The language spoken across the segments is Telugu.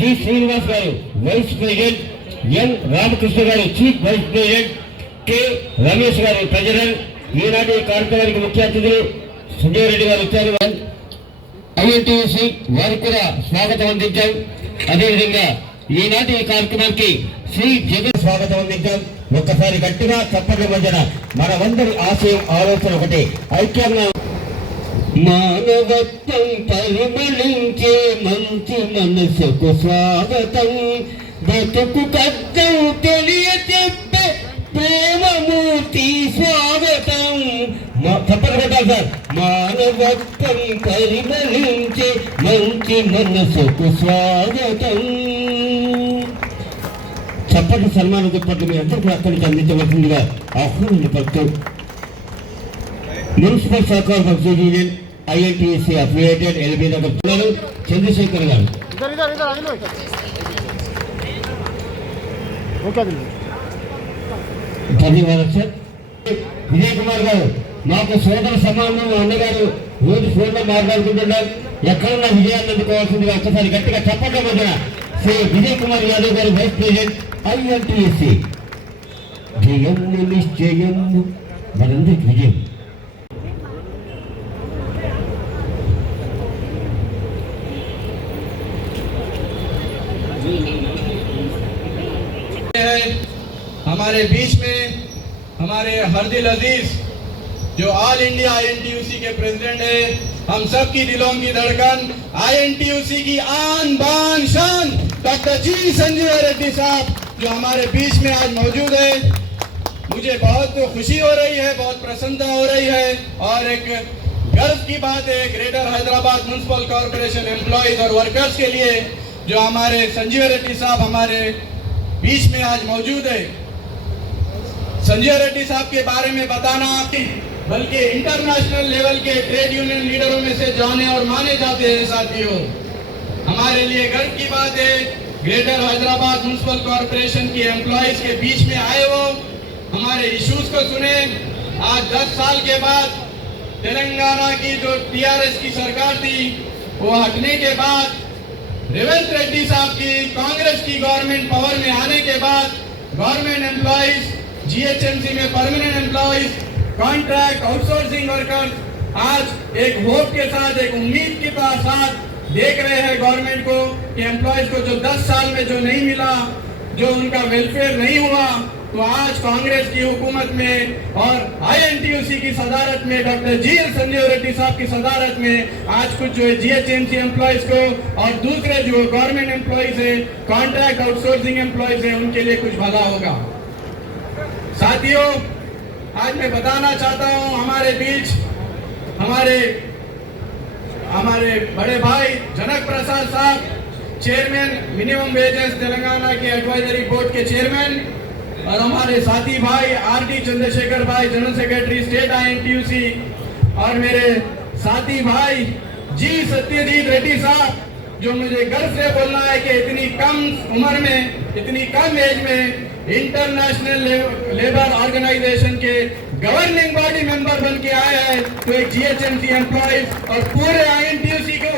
జి శ్రీనివాస్ గారు వైస్ ప్రెసిడెంట్, ఎన్ రామకృష్ణ గారు chief vice president, K Ramesh గారు ట్రెజరర్. ఈనాటి కార్యక్రమానికి ముఖ్య అతిథులు సంజయ్ రెడ్డి గారు వచ్చారు. ఐఎన్టీసీ వారికి కూడా స్వాగతం అందించాం. అదేవిధంగా ఈనాటి ఈ కార్యక్రమానికి శ్రీ జగన్ స్వాగతం అందించాం. ఒక్కసారి గట్టిగా చప్పట్ల మధ్యన మనమందరి ఆశయం ఆలోచన ఒకటి, ఐక్యంగా మానవత్వం పరిమళించే మంచి మనసుకు స్వాగతం, బతుకు కద్దం తెలియ చెప్పే ప్రేమమూర్తి స్వాగతం. చప్పట్లు కొట్టాలి సార్. మానవత్వం పరిమళించే మంచి మనసుకు స్వాగతం. చప్పట్లు సన్మాన దుప్పట్లు మీ అందరూ అక్కడి నుంచి అందించవలసిందిగా ఆహ్వానం పడుతూ మున్సిపల్ సహకార subsidy union INTUC affiliated LB Nagar Chandrashekar గారు. ధన్యవాదాలు సార్. విజయ్ కుమార్ గారు మాకు సోదర సమానం అన్నగారు రోజు ఫోన్లో మాట్లాడుకుంటున్నారు. ఎక్కడున్నా విజయాన్ని అందుకోవాల్సిందిగా ఒక్కసారి గట్టిగా చప్పట్ల మధ్యన శ్రీ విజయ్ కుమార్ యాదవ్ గారు వైస్ ప్రెసిడెంట్ INTUC. జయం నిశ్చయం మనందరికి విజయం. हमारे बीच में हमारे हरदिल अजीज जो ऑल इंडिया INTUC के प्रेसिडेंट है, हम सब की दिलों की धड़कन, INTUC की आन बान शान डॉक्टर जी संजीव रेड्डी साहब जो हमारे बीच में आज मौजूद है। मुझे बहुत खुशी हो रही है, बहुत प्रसन्नता हो रही है और एक गर्व की बात है greater Hyderabad municipal corporation employees और वर्कर्स के लिए जो हमारे संजीव रेड्डी साहब हमारे बीच में आज मौजूद है। संजय रेड्डी साहब के बारे में बताना बल्कि इंटरनेशनल लेवल के ट्रेड यूनियन लीडरों में से जाने और माने जाते हैं साथियों। हमारे लिए गर्व की बात है ग्रेटर हैदराबाद म्युनिसिपल कॉर्पोरेशन की एम्प्लॉयज के बीच में आए हो, हमारे इश्यूज को सुने। आज 10 साल के बाद तेलंगाना की जो TRS की सरकार थी वो हटने के बाद रेवंत रेड्डी साहब की कांग्रेस की गवर्नमेंट पावर में आने के बाद गवर्नमेंट एम्प्लॉयज, GHMC में permanent employees, contract outsourcing workers आज एक होप के साथ, एक उम्मीद के साथ देख रहे हैं गवर्नमेंट को कि एम्प्लॉयज को जो 10 साल में जो नहीं मिला, जो उनका वेलफेयर नहीं हुआ, तो आज कांग्रेस की हुकूमत में और INTUC की सदारत में डॉक्टर जी संजीव रेड्डी साहब की सदारत में आज कुछ जो है GHMC एम्प्लॉयज को और दूसरे जो गवर्नमेंट एम्प्लॉयज है, कॉन्ट्रैक्ट आउटसोर्सिंग एम्प्लॉयज है, उनके लिए कुछ भला होगा। साथियों, आज मैं बताना चाहता हूं हमारे बीच हमारे बड़े भाई जनक प्रसाद साहब, चेयरमैन मिनिमम वेजेस तेलंगाना के एडवाइजरी बोर्ड के चेयरमैन, और हमारे साथी भाई RD चंद्रशेखर भाई जनरल सेक्रेटरी स्टेट INTUC, और मेरे साथी भाई जी सत्यजीत रेड्डी साहब जो मुझे गर्व से बोलना है कि इतनी कम उम्र में, इतनी कम एज में इंटरनेशनल लेबर ऑर्गेनाइजेशन के गवर्निंग बॉडी मेंबर बन के आए हैं। तो एक GHMC एम्प्लॉयज और पूरे INTUC को,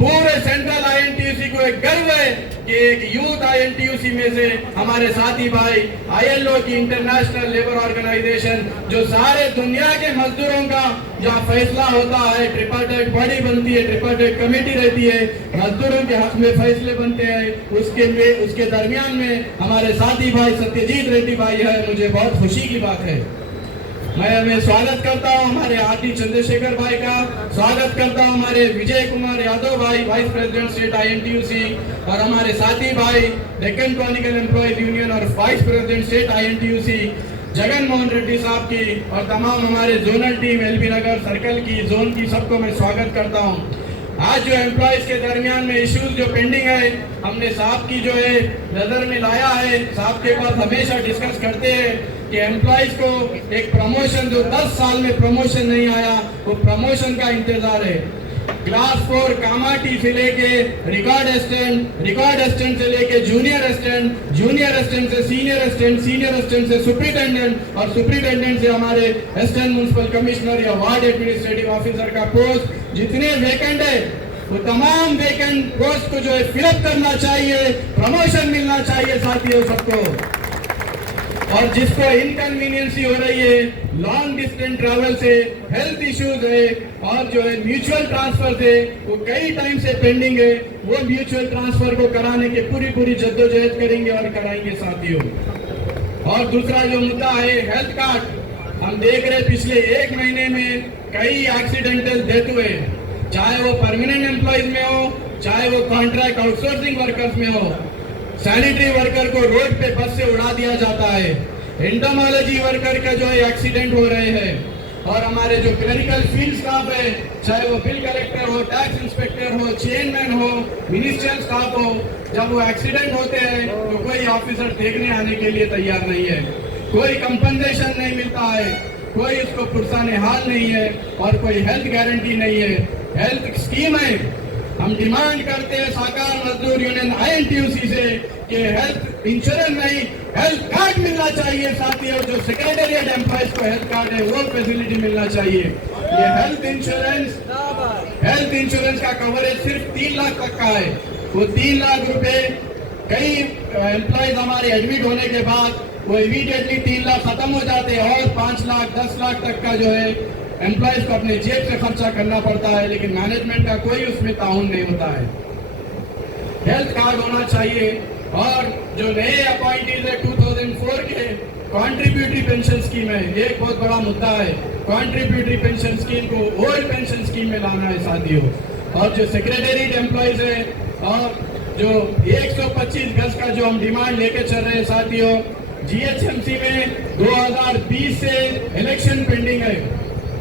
पूरे सेंट्रल INTUC को एक गर्व है कि एक यूथ INTUC में से हमारे साथी भाई ILO की इंटरनेशनल लेबर ऑर्गेनाइजेशन जो सारे दुनिया के मजदूरों का जहाँ फैसला होता है, ट्रिपार्टाइट बॉडी बनती है, ट्रिपार्टाइट कमेटी रहती है, मजदूरों के हक में फैसले बनते हैं, उसके दरमियान में हमारे साथी भाई सत्यजीत रेड्डी भाई है। मुझे बहुत खुशी की बात है। मैं स्वागत करता हूं हमारे RD चंद्रशेखर भाई का, स्वागत करता हूं हमारे विजय कुमार यादव भाई वाइस प्रेसिडेंट स्टेट INTUC, और हमारे साथी भाई डेक्कन क्रॉनिकल एम्प्लॉयज यूनियन और vice president state INTUC Jagan Mohan Reddy साहब की, और तमाम हमारे जोनल टीम LB नगर सर्कल की, जोन की, सबको मैं स्वागत करता हूँ। आज जो एम्प्लॉयज के दरमियान में इश्यूज जो पेंडिंग है, हमने साहब की जो है नजर में लाया है, साहब के पास हमेशा डिस्कस करते हैं कि एम्प्लॉयज को एक प्रमोशन जो 10 साल में प्रमोशन नहीं आया, वो प्रमोशन का इंतजार है। क्लास 4 कामाटी से लेके रिकॉर्ड असिस्टेंट से लेके जूनियर असिस्टेंट से सीनियर असिस्टेंट से सुपरिटेंडेंट, और सुपरिटेंडेंट से हमारे असिस्टेंट म्युनिसिपल कमिश्नर या वार्ड एडमिनिस्ट्रेटिव ऑफिसर का पोस्ट, जितने वैकेंट है वो तमाम वैकेंट पोस्ट को जो है फिलअप करना चाहिए, प्रमोशन मिलना चाहिए साथियों सबको। और जिसको इनकन्वीनियंस हो रही है लॉन्ग डिस्टेंस ट्रैवल से, हेल्थ इश्यूज है और जो है म्यूचुअल ट्रांसफर थे वो कई टाइम से पेंडिंग है, वो म्यूचुअल ट्रांसफर को कराने की पूरी जद्दोजहद करेंगे और कराएंगे साथियों। और दूसरा जो मुद्दा है हेल्थ कार्ड, हम देख रहे पिछले 1 महीने में कई एक्सीडेंटल डेथ हुए, चाहे वो परमानेंट एम्प्लॉयज में हो, चाहे वो कॉन्ट्रैक्ट आउटसोर्सिंग वर्कर्स में हो। सैनिटरी वर्कर को रोड पे बस से उड़ा दिया जाता है, एंटोमोलॉजी वर्कर का जो है एक्सीडेंट हो रहे हैं, और हमारे जो क्लरिकल फील्ड स्टाफ है, चाहे वो बिल कलेक्टर हो, टैक्स इंस्पेक्टर हो, चेयरमैन हो, मिनिस्ट्रियल स्टाफ हो, जब वो एक्सीडेंट होते हैं तो कोई ऑफिसर देखने आने के लिए तैयार नहीं है, कोई कंपनसेशन नहीं मिलता है, कोई इसको पुरसाने हाल नहीं है और कोई हेल्थ गारंटी नहीं है। हेल्थ स्कीम है, हम डिमांड करते हैं सहकार मजदूर यूनियन INTUC से कि हेल्थ इंश्योरेंस नहीं, हेल्थ कार्ड मिलना चाहिए साथियों। जो सेक्रेटेरिएट एम्प्लॉयज को हेल्थ कार्ड है वो फैसिलिटी मिलना चाहिए। ये हेल्थ इंश्योरेंस का कवरेज सिर्फ 3 लाख तक का है। वो 3 लाख रुपए कई एम्प्लॉयज हमारे एडमिट होने के बाद वो इमीडिएटली 3 लाख खत्म हो जाते हैं और 5 लाख 10 लाख तक का जो है एम्प्लॉयज को अपने जेब से खर्चा करना पड़ता है, लेकिन मैनेजमेंट का कोई उसमें ताउन नहीं होता है। हेल्थ कार्ड होना चाहिए। और जो नए अपॉइंटीज है 2004 के कॉन्ट्रीब्यूटरी पेंशन स्कीम है, एक बहुत बड़ा मुद्दा है। कॉन्ट्रीब्यूटरी पेंशन स्कीम को ओल्ड पेंशन स्कीम में लाना है साथियों। और जो सेक्रेटेरिएट एम्प्लॉयज है और जो 125 गज का जो हम डिमांड लेके चल रहे हैं साथियों, GHMC में 2020 से इलेक्शन पेंडिंग है।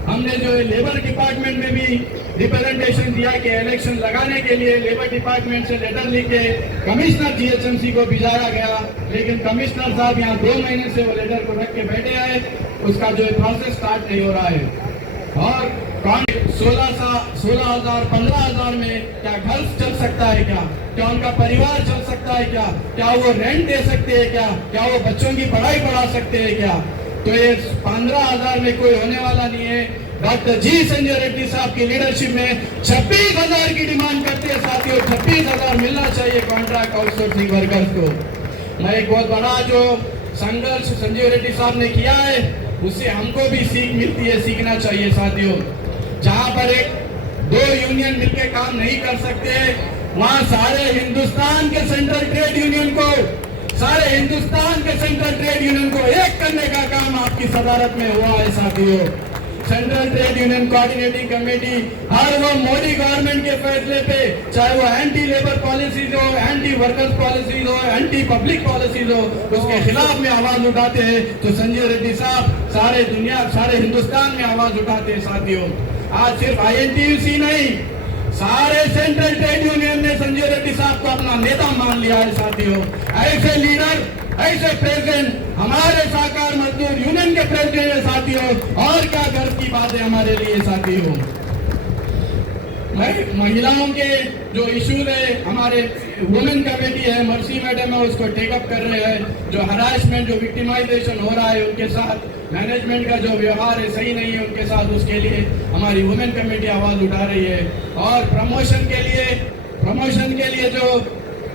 हमने जो है लेबर डिपार्टमेंट में भी रिप्रेजेंटेशन दिया कि इलेक्शन लगाने के लिए लेबर डिपार्टमेंट से लेटर लिख के कमिश्नर GHMC को भिजाया गया, लेकिन कमिश्नर साहब यहाँ 2 महीने से वो लेटर को रख के बैठे आए, उसका जो है प्रोसेस स्टार्ट नहीं हो रहा है। और 16,000 15,000 में क्या घर चल सकता है, क्या उनका परिवार चल सकता है, क्या वो रेंट दे सकते हैं, क्या वो बच्चों की पढ़ाई पढ़ा सकते हैं क्या? तो ये 15,000 में कोई होने वाला नहीं है। डॉक्टर जी संजय रेड्डी साहब की लीडरशिप में 26,000 की डिमांड करते हैं साथियों। 26,000 मिलना चाहिए कॉन्ट्रैक्ट आउटसोर्सिंग वर्कर्स को। मैं एक बहुत बड़ा जो संघर्ष संजय रेड्डी साहब ने किया है उससे हमको भी सीख मिलती है, सीखना चाहिए साथियों। जहां पर 2 यूनियन मिलकर काम नहीं कर सकते, वहां सारे हिंदुस्तान के सेंट्रल ट्रेड यूनियन को एक करने का काम आपकी सदारत में हुआ है साथियों। Central trade union coordinating committee हर वो मोदी गवर्नमेंट के फैसले पे, चाहे वो एंटी लेबर पॉलिसीज हो, एंटी वर्कर्स पॉलिसीज हो, एंटी पब्लिक पॉलिसीज हो, उसके खिलाफ में आवाज उठाते हैं। तो संजय रेड्डी साहब सारे हिंदुस्तान में आवाज उठाते हैं साथियों। आज सिर्फ INTUC नहीं, सारे सेंट्रल ट्रेड यूनियन ने संजय रेड्डी साहब को अपना नेता मान लिया है साथियों। ऐसे लीडर, ऐसे प्रेसिडेंट हमारे सहकार मजदूर यूनियन के प्रेसिडेंट है साथियों। और क्या गर्व की बात है हमारे लिए साथियों। महिलाओं के जो इश्यूज है, हमारे वुमेन कमेटी है, मर्सी मैडम है, उसको टेकअप कर रहे हैं। जो हरासमेंट, जो विक्टिमाइजेशन हो रहा है उनके साथ, मैनेजमेंट का जो व्यवहार है सही नहीं है उनके साथ, उसके लिए हमारी वुमेन कमेटी आवाज उठा रही है। और प्रमोशन के लिए जो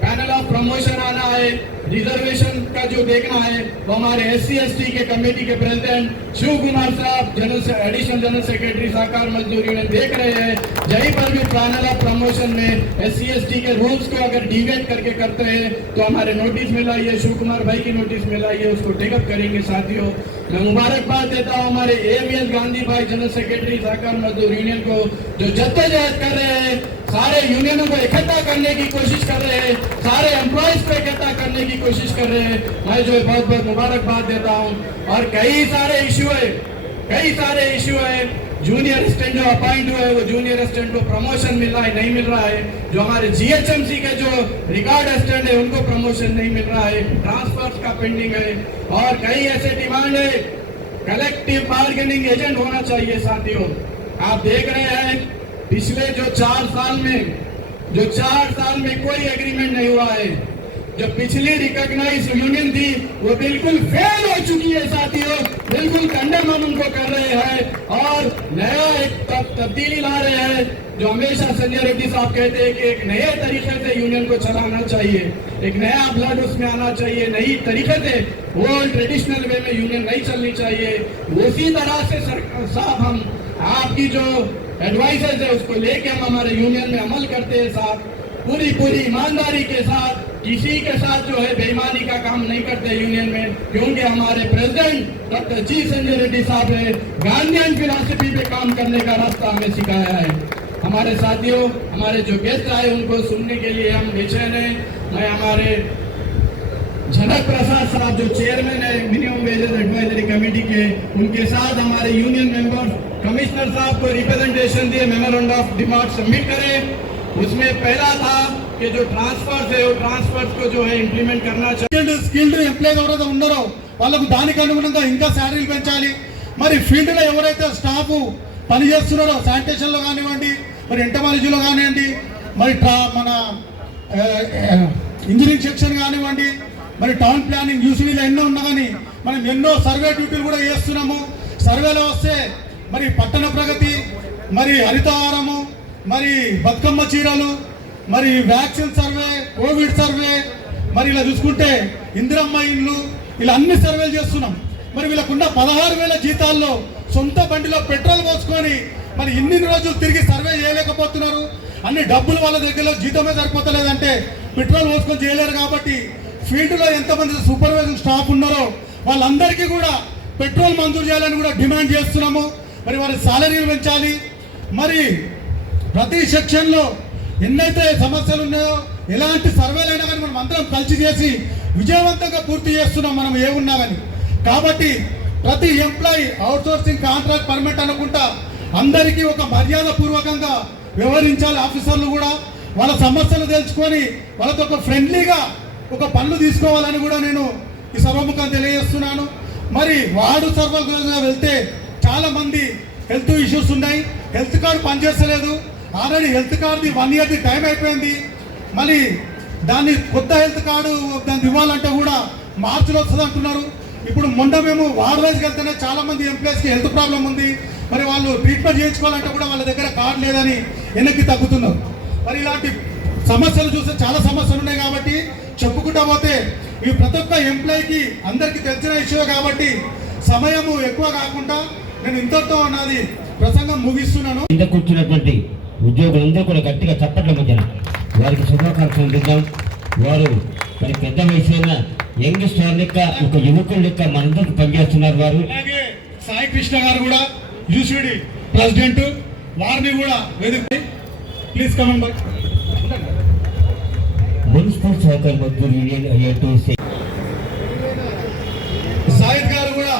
पैनल ऑफ प्रमोशन आना है, रिजर्वेशन का जो देखना है, वो हमारे SC/ST के कमेटी के प्रेसिडेंट शिव कुमार साहब, एडिशनल जनरल सेक्रेटरी सहकार मजदूर यूनियन देख रहे हैं। जहीं पर भी पैनल ऑफ प्रमोशन में SC/ST के रूल्स को अगर डिवेट करके करते हैं तो हमारे नोटिस मिला है, शिव कुमार भाई की नोटिस मिला है, उसको टेकअप करेंगे साथियों। मैं मुबारकबाद देता हूँ हमारे AVS गांधी भाई जनरल सेक्रेटरी सहकार मजदूर यूनियन को, जो जद्दोजहद कर रहे हैं, सारे यूनियनों को इकट्ठा करने की कोशिश कर रहे हैं, सारे एम्प्लॉयज को इकट्ठा करने की कोशिश कर रहे हैं। मैं जो बहुत बहुत मुबारकबाद देता हूँ। और कई सारे इशू है। जूनियर असिस्टेंट जो अपॉइंट हुए, वो जूनियर असिस्टेंट को प्रमोशन मिल रहा है, नहीं मिल रहा है। जो हमारे GHMC के जो रिकॉर्ड असिस्टेंट है उनको प्रमोशन नहीं मिल रहा है, ट्रांसफर का पेंडिंग है। और कई ऐसे डिमांड है, कलेक्टिव बार्गेनिंग एजेंट होना चाहिए साथियों। आप देख रहे हैं पिछले जो 4 साल में कोई एग्रीमेंट नहीं हुआ है। जो पिछली रिकॉग्नाइज यूनियन थी वो बिल्कुल फेल हो चुकी है साथियों, बिल्कुल कंडेम हम उनको कर रहे हैं और नया एक तब्दीली ला रहे हैं। जो हमेशा संजय रेड्डी साहब कहते हैं कि एक नए तरीके से यूनियन को चलाना चाहिए, एक नया ब्लड उसमें आना चाहिए, नई तरीके से वो ट्रेडिशनल वे में यूनियन नहीं चलनी चाहिए। उसी तरह से साहब हम आपकी जो एडवाइसेस है उसको लेके हम हमारे यूनियन में अमल करते हैं साहब, पूरी ईमानदारी के साथ, किसी के साथ जो है बेईमानी का काम नहीं करते यूनियन में, क्योंकि हमारे प्रेसिडेंट डॉक्टर जी संजय रेड्डी साहब ने गांधीयन फिलॉसफी पे काम करने का रास्ता हमें सिखाया है। हमारे साथियों, हमारे जो गेस्ट आए उनको सुनने के लिए हम बेचैन हैं। मैं हमारे जनक प्रसाद साहब जो चेयरमैन है मिनिमम वेजेस एडवाइजरी कमेटी के, उनके साथ हमारे यूनियन मेंबर कमिश्नर साहब को रिप्रेजेंटेशन दिए, मेमोरेंडम ऑफ डिमांड सबमिट करें। उसमें पहला था कि जो ट्रांसफर्स है वो ट्रांसफर्स को जो है इंप्लीमेंट करना चाहिए। స్కిల్డ్ ఎంప్లాయీస్ ఎవరైతే ఉన్నారో వాళ్ళకు దానికి అనుగుణంగా ఇంకా శాలరీలు పెంచాలి। మరి ఫీల్డ్లో ఎవరైతే స్టాఫ్ పని చేస్తున్నారో శానిటేషన్లో కానివ్వండి, మరి ఎంటమాలజీలో కానివ్వండి, మరి మన ఇంజనీరింగ్ సెక్షన్ కానివ్వండి, మరి టౌన్ ప్లానింగ్ యూసీడీలో ఎన్నో ఉన్నా కానీ మనం ఎన్నో సర్వే డ్యూటీలు కూడా చేస్తున్నాము। సర్వేలో వస్తే మరి పట్టణ ప్రగతి, మరి హరితహారము, మరి బతుకమ్మ చీరలు, మరి వ్యాక్సిన్ సర్వే, కోవిడ్ సర్వే, మరి ఇలా చూసుకుంటే ఇందిరమ్మ ఇండ్లు, ఇలా అన్ని సర్వేలు చేస్తున్నాం। మరి వీళ్ళకున్న 16,000 జీతాల్లో సొంత బండిలో పెట్రోల్ పోసుకొని మరి ఇన్ని రోజులు తిరిగి సర్వే చేయలేకపోతున్నారు। అన్ని డబ్బులు వాళ్ళ దగ్గరలో జీతమే సరిపోతలేదంటే పెట్రోల్ పోసుకొని చేయలేరు। కాబట్టి ఫీల్డ్లో ఎంతమంది సూపర్వైజింగ్ స్టాఫ్ ఉన్నారో వాళ్ళందరికీ కూడా పెట్రోల్ మంజూరు చేయాలని కూడా డిమాండ్ చేస్తున్నాము। మరి వారి సాలరీలు పెంచాలి। మరి ప్రతి సెక్షన్లో ఎన్నైతే సమస్యలు ఉన్నాయో ఎలాంటి సర్వేలైనా కానీ మనం అందరం కలిసి చేసి విజయవంతంగా పూర్తి చేస్తున్నాం మనం ఏమున్నా కానీ। కాబట్టి ప్రతి ఎంప్లాయీ అవుట్సోర్సింగ్ కాంట్రాక్ట్ పర్మిట్ అనుకుంటా అందరికీ ఒక మర్యాద పూర్వకంగా వ్యవహరించాలి। ఆఫీసర్లు కూడా వాళ్ళ సమస్యలు తెలుసుకొని వాళ్ళతో ఒక ఫ్రెండ్లీగా ఒక పనులు తీసుకోవాలని కూడా నేను ఈ సభాముఖంగా తెలియజేస్తున్నాను। మరి వార్డు సర్వలుగా వెళ్తే చాలామంది హెల్త్ ఇష్యూస్ ఉన్నాయి, హెల్త్ కార్డు పనిచేస్తలేదు, ఆల్రెడీ హెల్త్ కార్డుది 1 ఇయర్ది టైం అయిపోయింది, మళ్ళీ దాన్ని కొత్త హెల్త్ కార్డు దాన్ని ఇవ్వాలంటే కూడా మార్చిలో వస్తుంది అంటున్నారు। ఇప్పుడు మొన్న మేము వార్డ్ వైజ్కి వెళ్తేనే చాలామంది ఎంప్లాయీస్కి హెల్త్ ప్రాబ్లం ఉంది, మరి వాళ్ళు ట్రీట్మెంట్ చేయించుకోవాలంటే కూడా వాళ్ళ దగ్గర కార్డు లేదని వెనక్కి తగ్గుతున్నారు। మరి ఇలాంటి సమస్యలు చూస్తే చాలా సమస్యలు ఉన్నాయి కాబట్టి చెప్పుకుంటా పోతే ఈ ప్రతి ఒక్క ఎంప్లాయీకి అందరికీ తెలిసిన ఇష్యూ కాబట్టి సమయము ఎక్కువ కాకుండా నేను ఇంతటితో నాది ప్రసంగం ముగిస్తున్నాను। కింద కూర్చున్నటువంటి ఉద్యోగులందరూ కూడా గట్టిగా చప్పట్ల మధ్యన వారికి శుభాకాంక్షలు అందిద్దాం। వారు మరి పెద్ద వయసైన యంగ్ స్టార్ లెక్క ఒక యువకుల లెక్క మనందరికి పనిచేస్తున్నారు వారు। అలాగే సాయి కృష్ణ గారు కూడా యూసీడీ ప్రెసిడెంట్, వారిని కూడా వేదిక ప్లీజ్ కమెంట్ బై మున్సిపల్ సహకార మజ్దూర్ యూనియన్ ఐఎన్టీసీ సాయిద్ గారు కూడా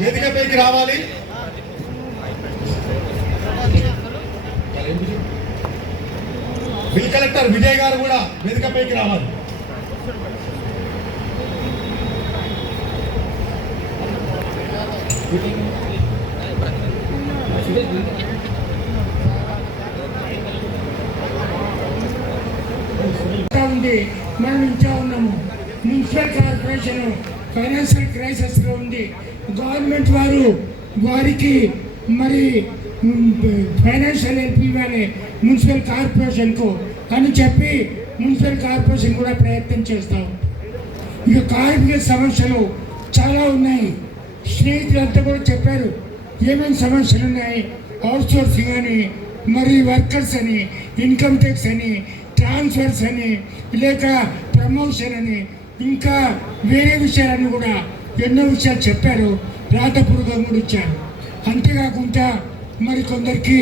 వేదికపైకి రావాలి। బిల్ కలెక్టర్ విజయ్ గారు కూడా వేదికపైకి రావాలి। ఉంది, మనం ఇంకా ఉన్నాము। మున్సిపల్ కార్పొరేషన్ ఫైనాన్షియల్ క్రైసిస్లో ఉంది। గవర్నమెంట్ వారికి మరి ఫైనాన్షియల్ హెల్ప్ ఇవ్వాలి మున్సిపల్ కార్పొరేషన్కు అని చెప్పి మున్సిపల్ కార్పొరేషన్ కూడా ప్రయత్నం చేస్తాం। ఇక కార్మిక సమస్యలు చాలా ఉన్నాయి, స్నేహితులంతా కూడా చెప్పారు ఏమేమి సమస్యలు ఉన్నాయి, అవుట్సోర్సింగ్ అని, మరి వర్కర్స్ అని, ఇన్కమ్ ట్యాక్స్ అని, ట్రాన్స్ఫర్స్ అని, లేక ప్రమోషన్ అని, ఇంకా వేరే విషయాలను కూడా ఎన్నో విషయాలు చెప్పారు, రాతపూర్వకంగా కూడా ఇచ్చారు। అంతేకాకుండా మరి కొందరికి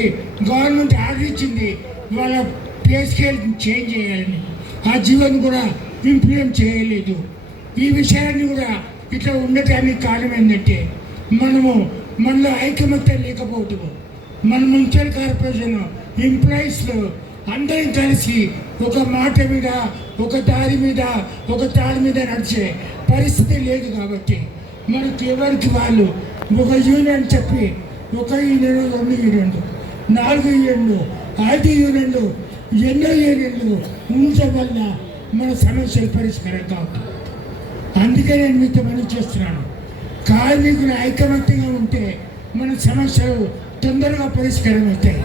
గవర్నమెంట్ ఆర్డర్ ఇచ్చింది వాళ్ళ పే స్కేల్ చేంజ్ చేయాలని, ఆ జీవోని కూడా ఇంప్లిమెంట్ చేయలేదు। ఈ విషయాన్ని కూడా ఇట్లా ఉండటానికి కారణం ఏంటంటే మనలో ఐకమత్యం లేకపోవటము। మన మున్సిపల్ కార్పొరేషన్ ఎంప్లాయీస్లో అందరం కలిసి ఒక మాట మీద, ఒక దారి మీద, ఒక తాడి మీద నడిచే పరిస్థితి లేదు కాబట్టి మనకి ఎవరికి వాళ్ళు ఒక యూనియన్ చెప్పి ఒక యూనియన్, 2 యూనియన్లు, 4 యూనియన్లు, 5 యూనియన్లు, ఎన్నో యూనియన్లు ఉండటం వల్ల మన సమస్యలు పరిష్కారం కావు. అందుకే నేను మీతో మనం చేస్తున్నాను. కార్మికులు ఐకమత్యంగా ఉంటే మన సమస్యలు తొందరగా పరిష్కారం అవుతాయి.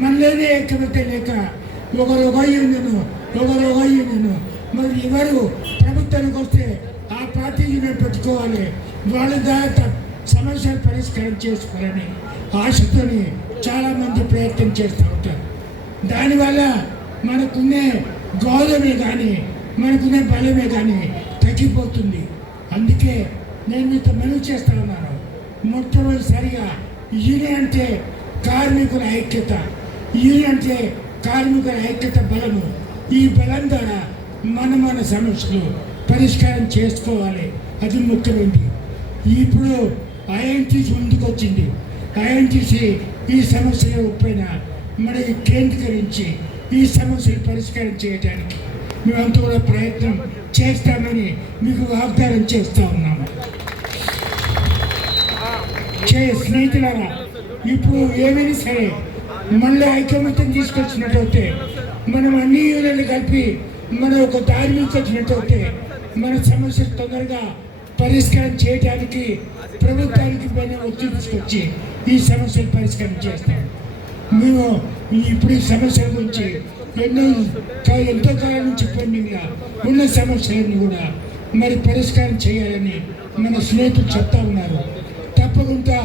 మనలోనే ఐకమత్యం లేక ఒకరు ఒక యూనియన్ మరి ఎవరు ప్రభుత్వానికి వస్తే ఆ పార్టీ యూనియన్ పెట్టుకోవాలి, వాళ్ళ ద్వారా సమస్యలు పరిష్కారం చేసుకోవాలని ఆశతోని చాలామంది ప్రయత్నం చేస్తూ ఉంటారు. దానివల్ల మనకున్నే గౌరవమే కానీ మనకున్నే బలమే కానీ తగ్గిపోతుంది. అందుకే నేను మీతో మనవి చేస్తా ఉన్నాను. మొట్టమొదటిసారిగా యూనియన్ అంటే కార్మికుల ఐక్యత, యూనియన్ అంటే కార్మికుల ఐక్యత బలము. ఈ బలం ద్వారా మన సమస్యలు పరిష్కారం చేసుకోవాలి. అది ముఖ్యమైనది. ఇప్పుడు ఐఎన్టీసీ ముందుకు వచ్చింది. ఐఎన్టీసీ ఈ సమస్యల పైన మరి కేంద్రీకరించి ఈ సమస్యలు పరిష్కారం చేయడానికి మేమంతా కూడా ప్రయత్నం చేస్తామని మీకు వాగ్దానం చేస్తూ ఉన్నాము. స్నేహితులారా, ఇప్పుడు ఏమైనా సరే మళ్ళీ ఐకమత్యం తీసుకొచ్చినట్టయితే, మనం అన్ని యూనియన్లు కలిపి మనం ఒక దారి నుంచి వచ్చినట్టయితే మన సమస్యలు తొందరగా పరిష్కారం చేయడానికి ప్రభుత్వానికి పైన ఒత్తిడి తీసుకొచ్చి ఈ సమస్యలు పరిష్కారం చేస్తాం. మేము ఇప్పుడు ఈ సమస్యల గురించి ఎంతో కాలం నుంచి పెండింగ్గా ఉన్న సమస్యలన్నీ కూడా మరి పరిష్కారం చేయాలని మన స్నేహితులు చెప్తా ఉన్నారు. తప్పకుండా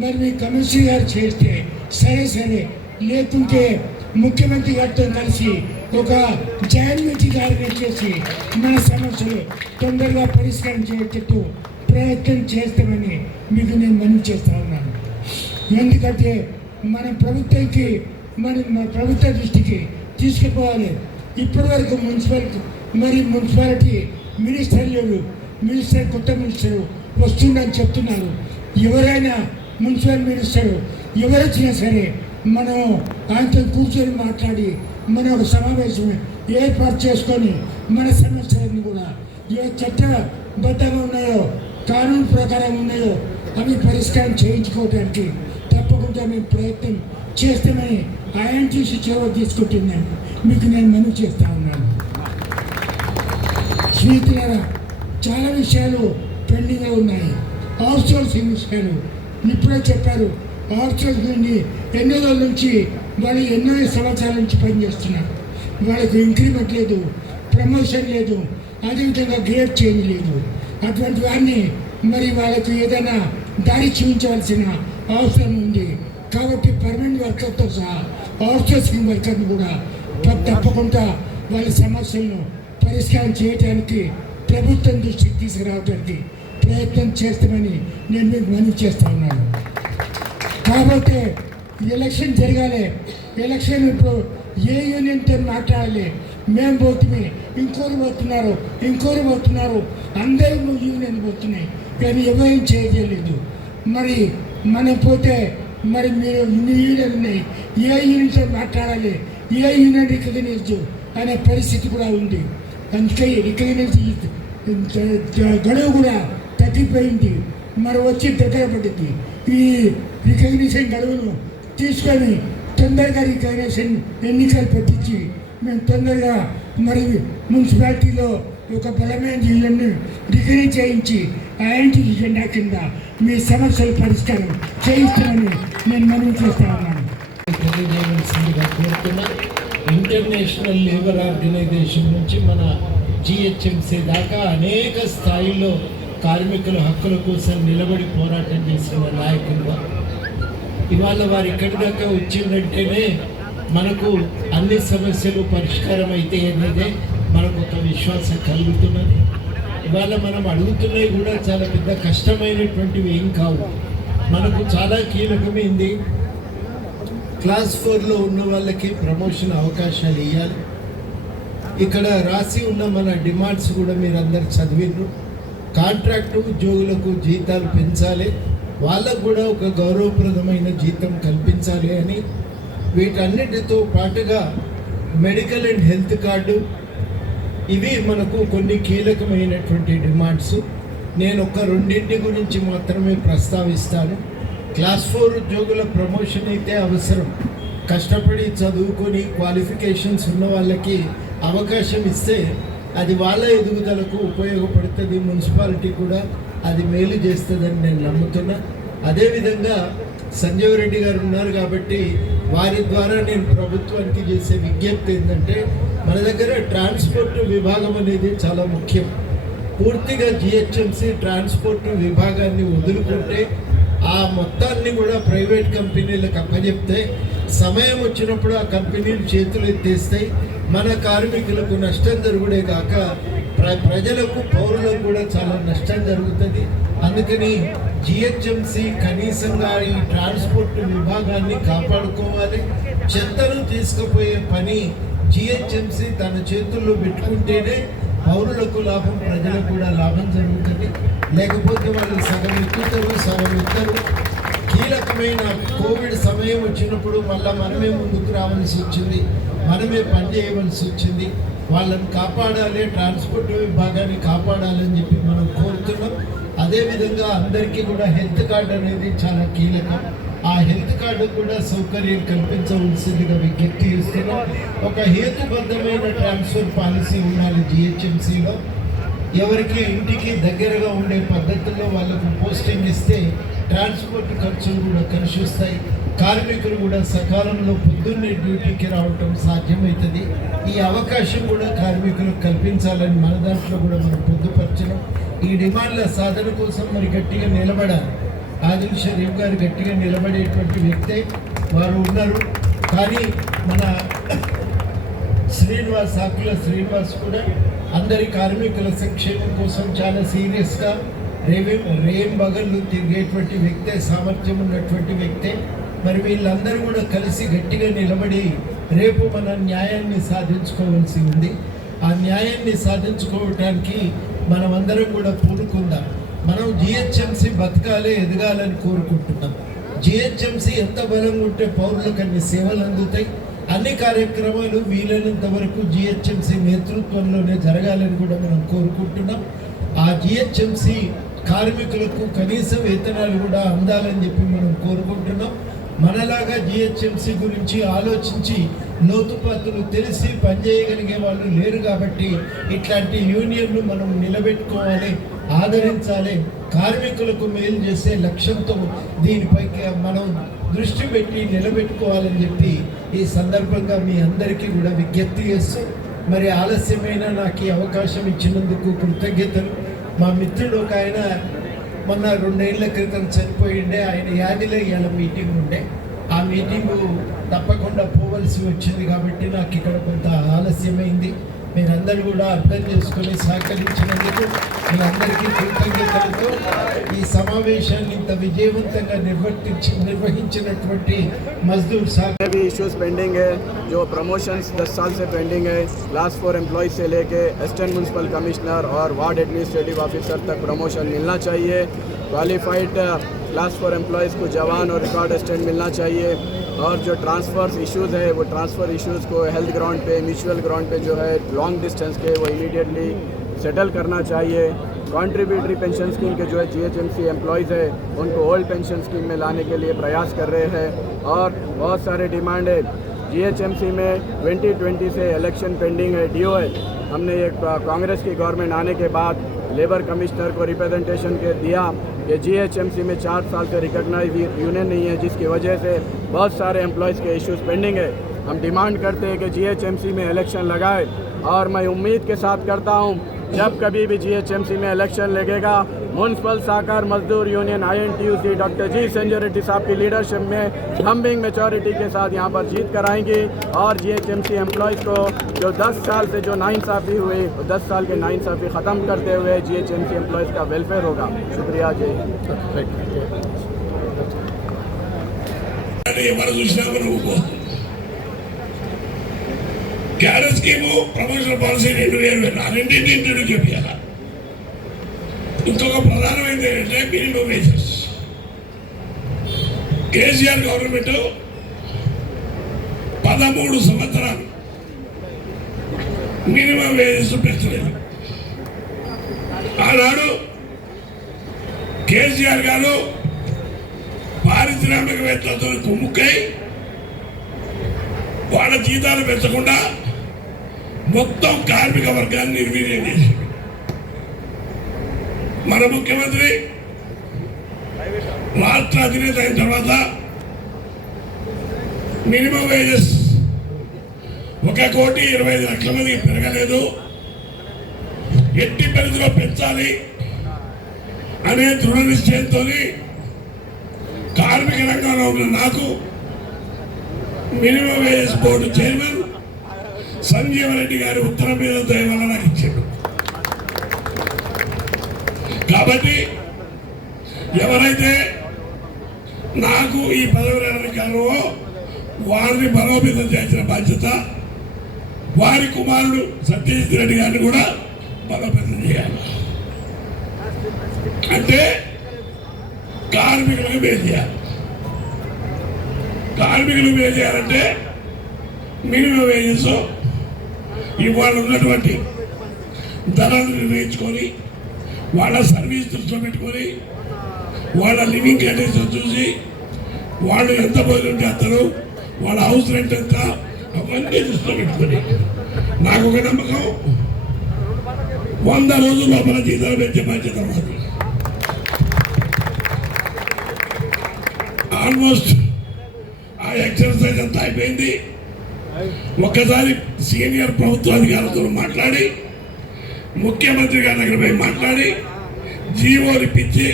మరి మీ కమిషనర్ గారు చేస్తే సరే, లేకుంటే ముఖ్యమంత్రి గారితో కలిసి ఒక జాయింట్ మీటింగ్ ఆర్గనైజ్ చేసి మన సమస్యలు తొందరగా పరిష్కారం చేసేటట్టు ప్రయత్నం చేస్తామని మీకు నేను మనవి చేస్తా ఉన్నాను. ఎందుకంటే మన ప్రభుత్వానికి మన ప్రభుత్వ దృష్టికి తీసుకుపోవాలి. ఇప్పటి వరకు మున్సిపాలిటీ మినిస్టర్ లేడు. కొత్త మినిస్టర్ వస్తుందని చెప్తున్నారు. ఎవరైనా మున్సిపల్ మినిస్టర్ ఎవరొచ్చినా సరే మనం ఆయనతో కూర్చొని మాట్లాడి మన ఒక సమావేశం ఏర్పాటు చేసుకొని మన సమస్యలన్నీ కూడా ఏ చట్టబద్ధంగా ఉన్నాయో, కానూను ప్రకారం ఉన్నాయో అవి పరిష్కారం చేయించుకోవడానికి తప్పకుండా మేము ప్రయత్నం చేస్తామని ఐఎన్టీసీ చొరవ తీసుకుంటుందని మీకు నేను మనవి చేస్తా ఉన్నాను. స్నేహితులారా, చాలా విషయాలు పెండింగ్గా ఉన్నాయి. అవుట్సోర్సింగ్ విషయాలు ఇప్పుడే చెప్పారు. అవుట్సోర్సింగ్ ఎన్నో రోజుల నుంచి వాళ్ళు ఎన్నో సంవత్సరాల నుంచి పనిచేస్తున్నారు. వాళ్ళకి ఇంక్రిమెంట్ లేదు, ప్రమోషన్ లేదు, అదేవిధంగా గ్రేడ్ చేంజ్ లేదు. అటువంటి వారిని మరి వాళ్ళకి ఏదైనా దారి చూపించవలసిన అవసరం ఉంది. కాబట్టి పర్మనెంట్ వర్కర్తో సహా అవుట్సోర్సింగ్ వర్కర్ని కూడా తప్పకుండా వాళ్ళ సమస్యలను పరిష్కారం చేయడానికి ప్రభుత్వం దృష్టికి తీసుకురావడానికి ప్రయత్నం చేస్తామని నేను మీకు మనవి చేస్తా ఉన్నాను. కాబట్టి ఎలక్షన్ జరగాలి. ఎలక్షన్ ఇప్పుడు ఏ యూనియన్తో మాట్లాడాలి. మేము పోతున్నాం, ఇంకోరు పోతున్నారు, అందరూ యూనియన్ పోతున్నాయి, కానీ ఎవరేం చేయలేదు. మరి మనం పోతే మరి మీరు ఇన్ని యూనియన్ ఉన్నాయి, ఏ యూనియన్తో మాట్లాడాలి, ఏ యూనియన్ రికగ్నైజ్ అనే పరిస్థితి కూడా ఉంది. అందుకే రికగ్నైజ్ గడువు కూడా తగ్గిపోయింది. మరి వచ్చి దగ్గర పడింది. ఈ రికగ్నిషన్ గడువును తీసుకొని తొందరగా రికగ్నిషన్ ఎన్నికలు పెట్టించి మేము తొందరగా మరి మున్సిపాలిటీలో ఒక బలమైన యూనియన్ను రికగ్నైజ్ చేయించి ఐఎన్టీసీ జెండా కింద మీ సమస్యల పరిష్కారం చేయిస్తామని నేను మనవి చేస్తా ఉన్నాను. తెలియజేయవలసిందిగా కోరుతున్నా. ఇంటర్నేషనల్ లేబర్ ఆర్గనైజేషన్ నుంచి మన జిహెచ్ఎంసీ దాకా అనేక స్థాయిల్లో కార్మికుల హక్కుల కోసం నిలబడి పోరాటం చేసిన నాయకులుగా ఇవాళ వారు ఇక్కడి దాకా వచ్చిందంటేనే మనకు అన్ని సమస్యలు పరిష్కారం అయితే అనేదే మనకు ఒక విశ్వాసం కలుగుతున్నది. ఇవాళ మనం అడుగుతున్నవి కూడా చాలా పెద్ద కష్టమైనటువంటివి ఏం కావు. మనకు చాలా కీలకమైంది. క్లాస్ 4లో ఉన్న వాళ్ళకి ప్రమోషన్ అవకాశాలు ఇవ్వాలి. ఇక్కడ రాసి ఉన్న మన డిమాండ్స్ కూడా మీరు అందరు చదివిండ్రు. కాంట్రాక్టు ఉద్యోగులకు జీతాలు పెంచాలి, వాళ్ళకు కూడా ఒక గౌరవప్రదమైన జీతం కల్పించాలి అని, వీటన్నిటితో పాటుగా మెడికల్ అండ్ హెల్త్ కార్డు, ఇవి మనకు కొన్ని కీలకమైనటువంటి డిమాండ్స్. నేను ఒక రెండింటి గురించి మాత్రమే ప్రస్తావిస్తాను. క్లాస్ 4 ఉద్యోగుల ప్రమోషన్ అయితే అవసరం. కష్టపడి చదువుకొని క్వాలిఫికేషన్స్ ఉన్న వాళ్ళకి అవకాశం ఇస్తే అది వాళ్ళ ఎదుగుదలకు ఉపయోగపడుతుంది, మున్సిపాలిటీ కూడా అది మేలు చేస్తుందని నేను నమ్ముతున్నా. అదేవిధంగా సంజీవ్ రెడ్డి గారు ఉన్నారు కాబట్టి వారి ద్వారా నేను ప్రభుత్వానికి చేసే విజ్ఞప్తి ఏంటంటే, మన దగ్గర ట్రాన్స్పోర్ట్ విభాగం అనేది చాలా ముఖ్యం. పూర్తిగా జిహెచ్ఎంసీ ట్రాన్స్పోర్ట్ విభాగాన్ని వదులుకుంటే ఆ మొత్తాన్ని కూడా ప్రైవేట్ కంపెనీలకు అప్పచెప్తే సమయం వచ్చినప్పుడు ఆ కంపెనీలు చేతులు ఎత్తేస్తాయి. మన కార్మికులకు నష్టం జరుగుడే కాక ప్రజలకు, పౌరులకు కూడా చాలా నష్టం జరుగుతుంది. అందుకని జిహెచ్ఎంసీ కనీసంగా ఈ ట్రాన్స్పోర్ట్ విభాగాన్ని కాపాడుకోవాలి. చెత్తను తీసుకుపోయే పని జిహెచ్ఎంసీ తన చేతుల్లో పెట్టుకుంటేనే పౌరులకు లాభం, ప్రజలకు కూడా లాభం జరుగుతుంది. లేకపోతే వాళ్ళు సగం ఎక్కుతారు, సగం ఎత్తారు. కీలకమైన కోవిడ్ సమయం వచ్చినప్పుడు మళ్ళీ మనమే ముందుకు రావాల్సి వచ్చింది, మనమే పనిచేయవలసి వచ్చింది. వాళ్ళని కాపాడాలి, ట్రాన్స్పోర్ట్ విభాగాన్ని కాపాడాలని చెప్పి మనం కోరుతున్నాం. అదేవిధంగా అందరికీ కూడా హెల్త్ కార్డు అనేది చాలా కీలకం. ఆ హెల్త్ కార్డు కూడా సౌకర్యం కల్పించవలసిందిగా విజ్ఞప్తి చేస్తున్నాం. ఒక హేతుబద్ధమైన ట్రాన్స్ఫర్ పాలసీ ఉండాలి జిహెచ్ఎంసీలో. ఎవరికి ఇంటికి దగ్గరగా ఉండే పద్ధతుల్లో వాళ్ళకు పోస్టింగ్ ఇస్తే ట్రాన్స్పోర్ట్ ఖర్చులు కూడా కలిసి వస్తాయి. కార్మికులు కూడా సకాలంలో పొద్దున్నే డ్యూటీకి రావటం సాధ్యమవుతుంది. ఈ అవకాశం కూడా కార్మికులకు కల్పించాలని మన దాంట్లో కూడా మనం పొందుపరచడం. ఈ డిమాండ్ల సాధన కోసం మరి గట్టిగా నిలబడాలి. ఆదిల్ షరీఫ్ గారు గట్టిగా నిలబడేటువంటి వ్యక్తే, వారు ఉన్నారు. కానీ మన శ్రీనివాస్, ఆకుల శ్రీనివాస్ కూడా అందరి కార్మికుల సంక్షేమం కోసం చాలా సీరియస్గా రేం బగళ్ళు తిరిగేటువంటి వ్యక్తే, సామర్థ్యం ఉన్నటువంటి వ్యక్తే. మరి వీళ్ళందరూ కూడా కలిసి గట్టిగా నిలబడి రేపు మన న్యాయాన్ని సాధించుకోవాల్సి ఉంది. ఆ న్యాయాన్ని సాధించుకోవటానికి మనమందరం కూడా పూనుకుందాం. మనం జిహెచ్ఎంసీ బతకాలే, ఎదగాలని కోరుకుంటున్నాం. జిహెచ్ఎంసీ ఎంత బలంగా ఉంటే పౌరులకు అన్ని సేవలు అందుతాయి. అన్ని కార్యక్రమాలు వీలైనంత వరకు జిహెచ్ఎంసీ నేతృత్వంలోనే జరగాలని కూడా మనం కోరుకుంటున్నాం. ఆ జిహెచ్ఎంసీ కార్మికులకు కనీస వేతనాలు కూడా అందాలని చెప్పి మనం కోరుకుంటున్నాం. మనలాగా జిహెచ్ఎంసీ గురించి ఆలోచించి లోతుపాతులు తెలిసి పనిచేయగలిగే వాళ్ళు లేరు కాబట్టి ఇట్లాంటి యూనియన్లు మనం నిలబెట్టుకోవాలి, ఆదరించాలి. కార్మికులకు మేలు చేసే లక్ష్యంతో దీనిపై మనం దృష్టి పెట్టి నిలబెట్టుకోవాలని చెప్పి ఈ సందర్భంగా మీ అందరికీ కూడా విజ్ఞప్తి చేస్తూ, మరి ఆలస్యమైన నాకు ఈ అవకాశం ఇచ్చినందుకు కృతజ్ఞతలు. మా మిత్రుడు ఒక ఆయన మొన్న 2 ఏళ్ల క్రితం చనిపోయిండే, ఆయన యాదిలో ఇవాళ మీటింగ్ ఉండే. ఆ మీటింగు తప్పకుండా పోవలసి వచ్చింది కాబట్టి నాకు ఇక్కడ కొంత ఆలస్యమైంది. మీరందరూ కూడా అర్థం చేసుకొని సహకరించినందుకు మీ అందరికీ కృతజ్ఞతలతో ఈ సమావేశాన్ని ఇంత విజయవంతంగా నిర్వహించినటువంటి మజ్దూర్ సార్ भी इश्यूज पेंडिंग है, जो प्रमोशंस 10 साल से पेंडिंग है. क्लास 4 एम्प्लॉयज़ से लेके असिस्टेंट म्यूनसिपल कमिश्नर और वार्ड एडमिनिस्ट्रेटिव ऑफिसर तक प्रमोशन मिलना चाहिए. क्वालिफाइड क्लास 4 एम्प्लॉयज़ को जवान और रिकॉर्ड असिस्टेंट मिलना चाहिए. और जो ट्रांसफ़र इश्यूज़ है वो ट्रांसफ़र इश्यूज़ को हेल्थ ग्राउंड पे, म्यूचुअल ग्राउंड पे जो है लॉन्ग डिस्टेंस के वो इमीडिएटली सेटल करना चाहिए. कॉन्ट्रीब्यूटरी पेंशन स्कीम के जो है जीएचएमसी एम्प्लॉयज़ है उनको ओल्ड पेंशन स्कीम में लाने के लिए प्रयास कर रहे हैं. और बहुत सारे डिमांड है. जीएचएमसी में 2020 से इलेक्शन पेंडिंग है, डीओ है. हमने ये कांग्रेस की गवर्नमेंट आने के बाद लेबर कमिश्नर को रिप्रेजेंटेशन के दिया कि जीएचएमसी में 4 साल से रिकॉग्नाइज यूनियन नहीं है, जिसकी वजह से बहुत सारे एम्प्लॉयज़ के इश्यूज़ पेंडिंग है. हम डिमांड करते हैं कि जीएचएमसी में इलेक्शन लगाए. और मैं उम्मीद के साथ करता हूँ जब कभी भी जीएचएमसी में इलेक्शन लगेगा, म्यूनसिपल सहकार मजदूर यूनियन INTUC डॉक्टर जी संजय रेड्डी साहब की लीडरशिप में थम्बिंग मेजॉरिटी के साथ यहाँ पर जीत कराएंगी. और जीएचएमसी एम्प्लॉयज़ को जो 10 साल से जो नाइंसाफ़ी हुई, 10 साल के नाइंसाफ़ी ख़त्म करते हुए जीएचएमसी एम्प्लॉयज़ का वेलफेयर होगा. शुक्रिया जी. క్యాడర్ స్కీము, ప్రమోషన్ పాలసీ 2 వేరు రెండింటిని ఇంట్రడ్యూస్ చేయాలి. ఇంకొక ప్రధానమైనది ఏంటంటే మినిమం వేజెస్. కేసీఆర్ గవర్నమెంట్ 13 సంవత్సరాలు మినిమం వేజెస్ పెంచలేదు. ఆనాడు కేసీఆర్ గారు పారిశ్రామికవేత్తలతో కుమ్ముక్కై వాళ్ళ జీతాలు పెంచకుండా మొత్తం కార్మిక వర్గాన్ని నిర్వీర్యం చేశాడు. మన ముఖ్యమంత్రి రాష్ట్ర అధినేత అయిన తర్వాత మినిమం వేజెస్ 1,25,00,000 మందికి పెరగలేదు, ఎట్టి పరిధిలో పెంచాలి అనే దృఢ నిశ్చయంతో కార్మిక రంగంలో ఉన్న నాకు minimum wages board chairman Sanjeeva Reddy గారి ఉత్తరం మీద దయ వల్ల నాకు ఇచ్చాడు. కాబట్టి ఎవరైతే నాకు ఈ పదవి అధికారమో వారిని బలోపేతం చేసిన బాధ్యత, వారి కుమారుడు సత్యజిత్ రెడ్డి గారిని కూడా బలోపేతం చేయాలి. అంటే కార్మికులకు మేలు చేయాలి. కార్మికులు మేలు చేయాలంటే మినిమం వేజెస్ ఇవాళ ఉన్నటువంటి ధరలు నిర్ణయించుకొని వాళ్ళ సర్వీస్ దృష్టిలో పెట్టుకొని వాళ్ళ లివింగ్ కండిషన్ చూసి వాళ్ళు ఎంత భోజనం చేస్తారు, వాళ్ళ హౌస్ రెంట్ ఎంత, అవన్నీ దృష్టిలో పెట్టుకొని నాకు ఒక నమ్మకం, 100 రోజుల లోపల జీతాలు పెంచే బాధ్యత మాది. ఆల్మోస్ట్ ఆ ఎక్సర్సైజ్ అంతా అయిపోయింది. ఒక్కసారి సీనియర్ ప్రభుత్వ అధికారులతో మాట్లాడి ముఖ్యమంత్రి గారి దగ్గర పోయి మాట్లాడి జీవోలు ఇప్పించి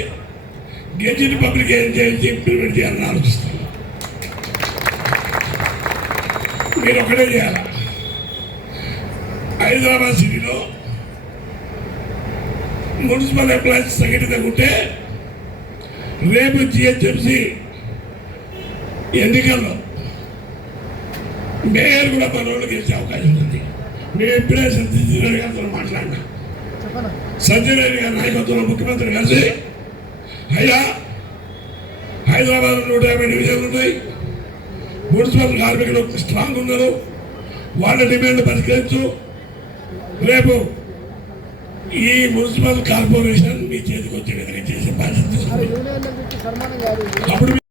గెజిట్ పబ్లికేషన్ చేసి ఇంప్లిమెంట్ చేయాలని ఆలోచిస్తాను. మీరు ఒకటే చేయాలి. హైదరాబాద్ సిటీలో మున్సిపల్ ఎంప్లాయీస్ సంఘటన ఉంటే రేపు జిహెచ్ఎంసీ ఎన్నికల్లో మేయర్ కూడా మన వాళ్ళు గెలిచే అవకాశం ఉంది. మేము ఇప్పుడే సత్యజిత్ రెడ్డి గారితో మాట్లాడినా, సంజయ్ రెడ్డి గారి నాయకత్వంలో ముఖ్యమంత్రి కలిసి అయ్యా హైదరాబాద్ 150 డివిజన్లు ఉన్నాయి, మున్సిపల్ కార్మికులు స్ట్రాంగ్ ఉన్నారు, వాళ్ళ డిమాండ్ పరిష్కరించు, రేపు ఈ మున్సిపల్ కార్పొరేషన్ మీ చేతికి వచ్చే విధంగా చేసే బాధ్యత. అప్పుడు